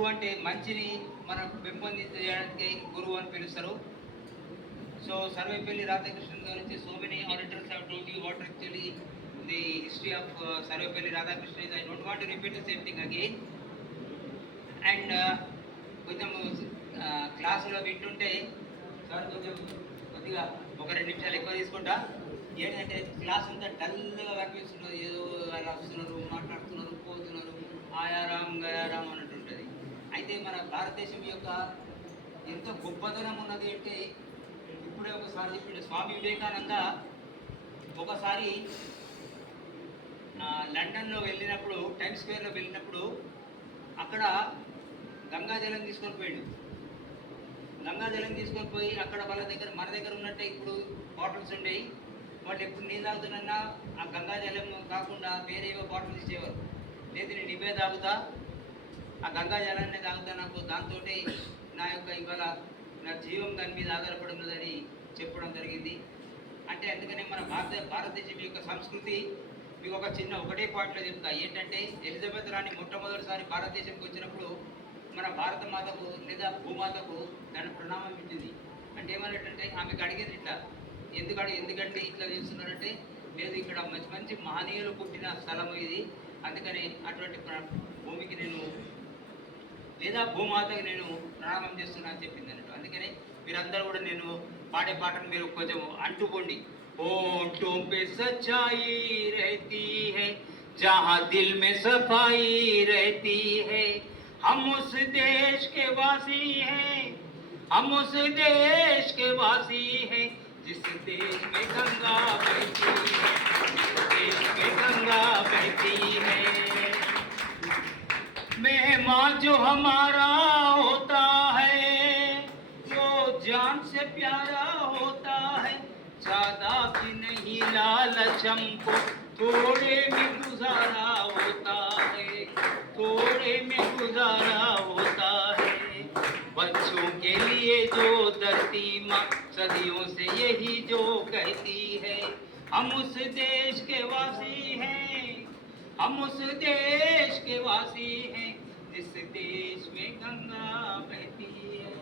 గురువు అంటే మంచిని మనకు పెంపొందించడానికి గురువు అని పిలుస్తారు. సో సర్వేపల్లి రాధాకృష్ణన్ గారు వచ్చి so many auditors have told you what actually the history of Sarvepalli Radhakrishna is. I don't want to repeat the same thing again. And కొంచెం క్లాసులో వింటుంటే సార్ కొంచెం కొద్దిగా ఒక 2 నిమిషాలు ఎక్కువ తీసుకుంటా. ఏంటంటే క్లాస్ అంతా డల్గా కనిపిస్తున్నారు, ఏదో అలా వస్తున్నారు, మాట్లాడుతున్నారు, పోతున్నారు, ఆయారాం గయారాం అన్నట్టు ఉంటుంది. అయితే మన భారతదేశం యొక్క ఎంత గొప్పతనం ఉన్నది అంటే ఇప్పుడే ఒకసారి చెప్పిండు స్వామి వివేకానంద. ఒకసారి లండన్లో వెళ్ళినప్పుడు, టైమ్స్ స్క్వేర్లో వెళ్ళినప్పుడు అక్కడ గంగాజలం తీసుకొని పోయాడు. గంగాజలం తీసుకొని పోయి అక్కడ వాళ్ళ దగ్గర మన దగ్గర ఉన్నట్టే ఇప్పుడు బాటిల్స్ ఉండేవి. వాళ్ళు ఎప్పుడు నీళ్ళు తాగుతున్నా ఆ గంగాజలం కాకుండా వేరే ఏవో బాటిల్స్ ఇచ్చేవారు. లేదు నేను ఇవే తాగుతా, ఆ గంగాజలాన్ని తాగుతా, నాకు దాంతో నా యొక్క ఇవాళ నా జీవం దాని మీద ఆధారపడి ఉన్నదని చెప్పడం జరిగింది. అంటే అందుకనే మన భారతదేశం యొక్క సంస్కృతి మీకు ఒకటే పాయింట్లో చెప్తా. ఏంటంటే ఎలిజబెత్ రాణి మొట్టమొదటిసారి భారతదేశంకి వచ్చినప్పుడు మన భారత మాతకు లేదా భూమాతకు దాని ప్రణామం ఇచ్చింది. అంటే ఏమన్నట్టంటే ఆమెకు అడిగేది ఇట్లా, ఎందుకంటే ఇట్లా చేస్తున్నారంటే, లేదు ఇక్కడ మంచి మంచి మహనీయులు పుట్టిన స్థలము ఇది, అందుకని అటువంటి భూమికి నేను లేదా భూమాతకి నేను ప్రణామం చేస్తున్నా అని చెప్పింది అన్నట్టు. అందుకనే మీరందరూ కూడా నేను పాడే పాటను మీరు కొంచెం అంటుకోండి. होंठों पे सच्चाई रहती है, जहाँ दिल में सफाई रहती है, हम उस देश के वासी हैं, हम उस देश के वासी हैं, जिस देश में गंगा बहती है, देश में गंगा बहती है। मेहमान जो हमारा होता है वो जान से प्यारा होता है, ज्यादा भी नहीं लालच हमको, थोड़े में गुजारा होता है, थोड़े में गुजारा होता है। बच्चों के लिए जो धरती माँ सदियों से यही जो कहती है, हम उस देश के वासी हैं, हम उस देश के वासी हैं, जिस देश में गंगा बहती है।